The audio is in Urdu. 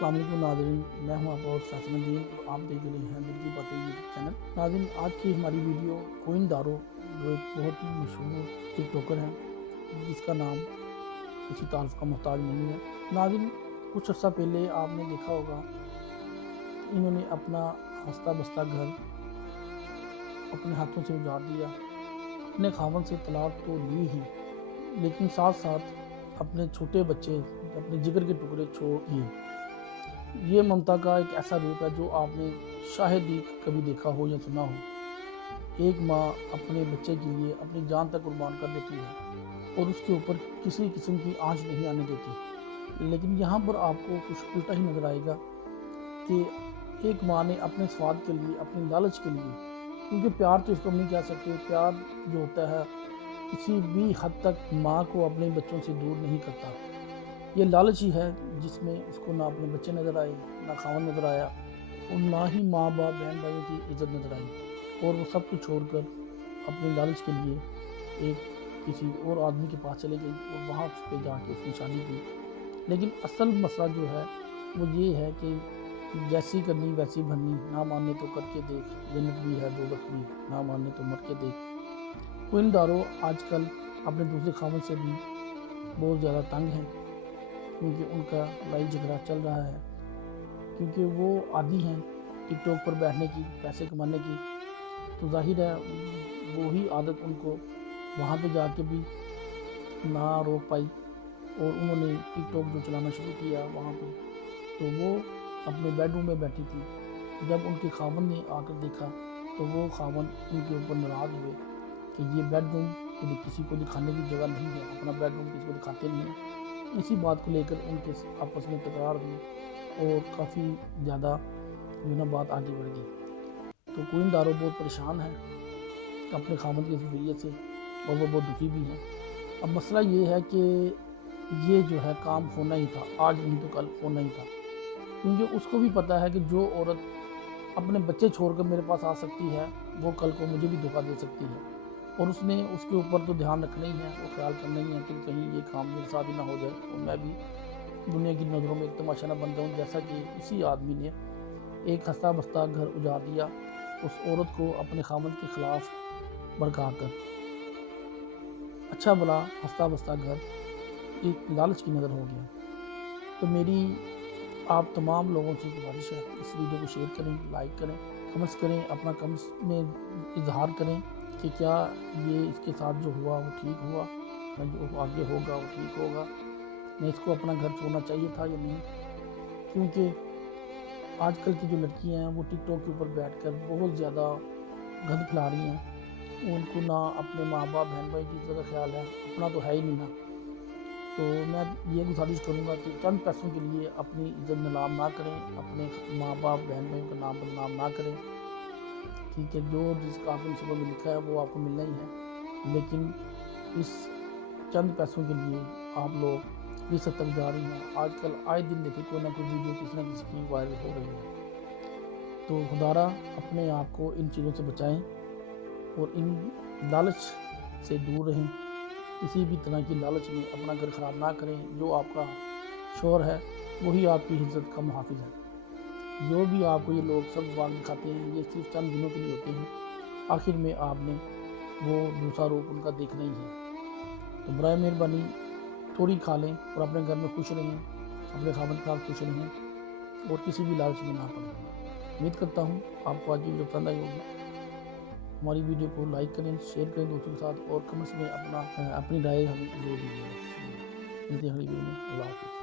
السلام علیکم ناظرین، میں ہوں آپ کا فیصل الدین اور آپ دیکھ رہے ہیں دل کی باتیں یوٹیوب چینل۔ ناظرین، آج کی ہماری ویڈیو کوئن دارو جو ایک بہت ہی مشہور ٹک ٹاکر ہیں جس کا نام کسی تعارف کا محتاج نہیں ہے۔ ناظرین، کچھ عرصہ پہلے آپ نے دیکھا ہوگا انہوں نے اپنا ہستہ بستہ گھر اپنے ہاتھوں سے اجاڑ دیا، اپنے خاوند سے طلاق تو لی ہی لیکن ساتھ ساتھ اپنے چھوٹے بچے اپنے جگر کے ٹکڑے چھوڑ دیے۔ یہ ممتا کا ایک ایسا روپ ہے جو آپ نے شاید ہی کبھی دیکھا ہو یا سنا ہو۔ ایک ماں اپنے بچے کے لیے اپنی جان تک قربان کر دیتی ہے اور اس کے اوپر کسی قسم کی آنچ نہیں آنے دیتی، لیکن یہاں پر آپ کو کچھ الٹا ہی نظر آئے گا کہ ایک ماں نے اپنے سواد کے لیے، اپنے لالچ کے لیے، کیونکہ پیار تو اس کو ہم نہیں کہہ سکتے، پیار جو ہوتا ہے کسی بھی حد تک ماں کو اپنے بچوں سے دور نہیں کرتا۔ یہ لالچ ہی ہے جس میں اس کو نہ اپنے بچے نظر آئے، نہ خاوند نظر آیا اور نہ ہی ماں باپ بہن بھائیوں کی عزت نظر آئی، اور وہ سب کچھ چھوڑ کر اپنے لالچ کے لیے ایک کسی اور آدمی کے پاس چلے گئی اور وہاں اس پہ جا کے اس نے شادی کی۔ لیکن اصل مسئلہ جو ہے وہ یہ ہے کہ جیسی کرنی ویسی بھرنی، نہ ماننے تو کر کے دیکھ، جنت بھی ہے دوزخ بھی، نہ ماننے تو مر کے دیکھ۔ کوئن دارو آج کل اپنے دوسرے خاوند سے بھی بہت زیادہ تنگ ہیں کیونکہ ان کا لڑائی جھگڑا چل رہا ہے، کیونکہ وہ عادی ہیں ٹک ٹاک پر بیٹھنے کی، پیسے کمانے کی، تو ظاہر ہے وہی عادت ان کو وہاں پہ جا کے بھی نہ روک پائی اور انہوں نے ٹک ٹاک جو چلانا شروع کیا وہاں پہ، تو وہ اپنے بیڈ روم میں بیٹھی تھی۔ جب ان کے خاوند نے آ کر دیکھا تو وہ خاوند ان کے اوپر ناراض ہوئے کہ یہ بیڈ روم کسی کو دکھانے کی جگہ نہیں ہے، اپنا بیڈ روم کسی کو دکھاتے نہیں ہیں۔ اسی بات کو لے کر ان کے آپس میں تکرار ہوئی اور کافی زیادہ جو نا بات آگے بڑھ گئی۔ تو کوئن دارو بہت پریشان ہے اپنے خاوند کی ذریعے سے اور وہ بہت دکھی بھی ہیں۔ اب مسئلہ یہ ہے کہ یہ جو ہے کام ہونا ہی تھا، آج نہیں تو کل ہونا ہی تھا، کیونکہ اس کو بھی پتہ ہے کہ جو عورت اپنے بچے چھوڑ کر میرے پاس آ سکتی ہے وہ کل کو مجھے بھی دھوکہ دے سکتی ہے، اور اس نے اس کے اوپر تو دھیان رکھنا ہی ہے اور خیال کرنا ہی ہے کہ کہیں یہ کام میرے ساتھ ہی نہ ہو جائے اور میں بھی دنیا کی نظروں میں ایک تماشا نہ بن جاؤں، جیسا کہ اسی آدمی نے ایک ہستہ بستہ گھر اجاڑ دیا اس عورت کو اپنے خاوند کے خلاف بھڑکا کر۔ اچھا بھلا ہستہ بستہ گھر ایک لالچ کی نظر ہو گیا۔ تو میری آپ تمام لوگوں سے گزارش ہے، اس ویڈیو کو شیئر کریں، لائک کریں، کمنٹس کریں، اپنا کمنٹس میں اظہار کریں کہ کیا یہ اس کے ساتھ جو ہوا وہ ٹھیک ہوا، یا جو آگے ہوگا وہ ٹھیک ہوگا، میں اس کو اپنا گھر چھوڑنا چاہیے تھا یا نہیں، کیونکہ آج کل کی جو لڑکیاں ہیں وہ ٹک ٹاک کے اوپر بیٹھ کر بہت زیادہ گند پھیلا رہی ہیں، ان کو نہ اپنے ماں باپ بہن بھائی کی عزت کا خیال ہے، اپنا تو ہے ہی نہیں نا۔ تو میں یہ گزارش کروں گا کہ چند پیسوں کے لیے اپنی عزت نیلام نہ کریں، اپنے ماں باپ بہن بھائیوں کا نام بدنام نہ کریں، ٹھیک ہے، جو جس کا آپ نے صبح میں لکھا ہے وہ آپ کو ملنا ہی ہے، لیکن اس چند پیسوں کے لیے آپ لوگ اس حد تک جا رہی ہیں۔ آج کل آئے دن دیکھیں کوئی نہ کوئی ویڈیو کسی نہ کسی کی وائرل ہو رہی ہے، تو خدارا اپنے آپ کو ان چیزوں سے بچائیں اور ان لالچ سے دور رہیں، کسی بھی طرح کی لالچ میں اپنا گھر خراب نہ کریں۔ جو آپ کا شوہر ہے وہی آپ کی عزت کا محافظ ہے، جو بھی آپ کو یہ لوگ سب بات دکھاتے ہیں یہ صرف چند دنوں کے لیے ہوتے ہیں، آخر میں آپ نے وہ دوسرا روپ ان کا دیکھنا ہی ہے۔ تو برائے مہربانی تھوڑی کھا لیں اور اپنے گھر میں خوش رہیں، اپنے خاوند کے ساتھ خوش رہیں اور کسی بھی لالچ میں نہ پڑیں۔ امید کرتا ہوں آپ کو آج کی ویڈیو پسند آئی ہوگی۔ ہماری ویڈیو کو لائک کریں، شیئر کریں دوستوں کے ساتھ اور کمنٹس میں اپنی رائے ہمیں ضرور دیجیے گا۔ ملتے ہیں اگلی ویڈیو میں، اللہ حافظ۔